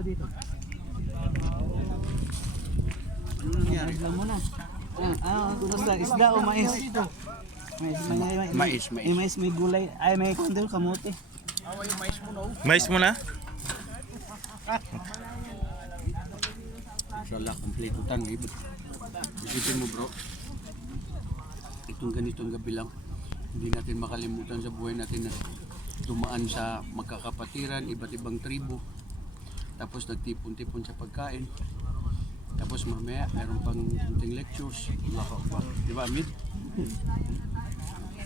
daw dito. Ano nangyari? Lang muna. Kunos lang, isda o mais? Mais. Mais, may gulay. Ay, may kondil, kamote. Mais mo na? Inshallah, kompleto tan. Isipin mo bro, itong ganitong gabi lang, hindi natin makalimutan sa buhay natin na dumaan sa magkakapatiran, iba't ibang tribo, tapos nagtipon-tipon sa pagkain, tapos mamaya meron pang kunting lectures. Allahu Akbar. Di ba, Amid?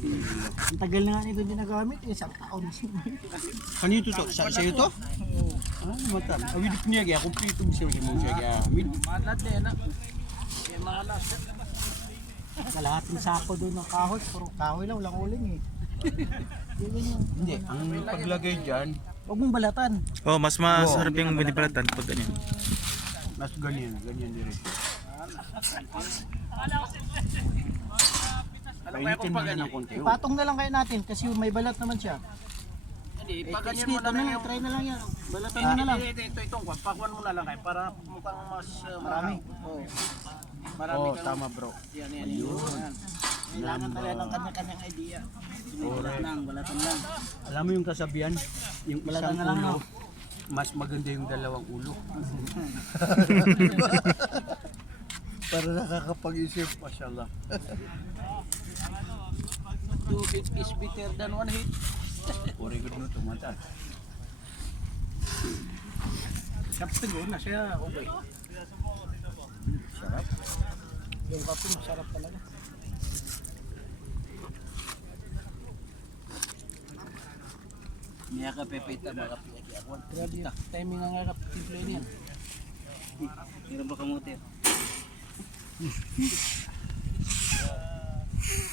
Ang tagal na nga nito ginagamit, isang taon. Kanito to? Sa'yo to? Ah, matan. Awidip niya kaya, kompleto siya mong siya kaya, Amid. Kalahating sako doon ng kahoy, puro kahoy lang, walang uling eh. Hindi, ang paglagay dyan, Huwag mong balatan. Oh, mas masarap yung binipalatan pag ganyan. mas ganyan din. Painitin mo na ng konti. Patong na lang kayo natin kasi may balat naman siya. Hindi, pagkanyan Sige, mo na lang yung... try na lang yan. Balatan mo na lang. Itong pakuan mo na lang kayo para mukhang mas Marami. Oo. Marami Oh, ka lang. tama bro. Yan. Kailangan talaga ng kanya-kanyang idea. Balatan lang. Alam mo yung kasabihan, yung Balatan isang na lang, ulo, no? mas maganda yung dalawang ulo. Para nakakapag-isip, mashallah. 2 hits is better than 1 hit. Very good no, tumata. Kapag na siya, okay. Sarap. Yung kape masarap talaga. Niya ka pepita mga piyaki ako. Grabe na. Timing nga nga timple niya. Meron ba kamote?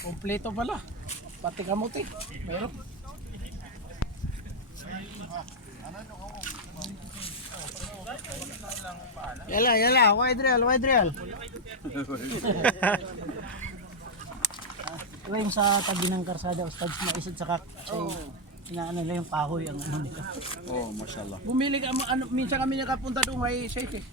Kompleto pala. Pati kamote. Meron. Yala, wide real. Ito yung sa tabi ng karsada, ustad maisod sa inaano lang yung kahoy ang ano nito. Oh, mashallah. Bumili ka, minsan kami nakapunta doon may 6 eh.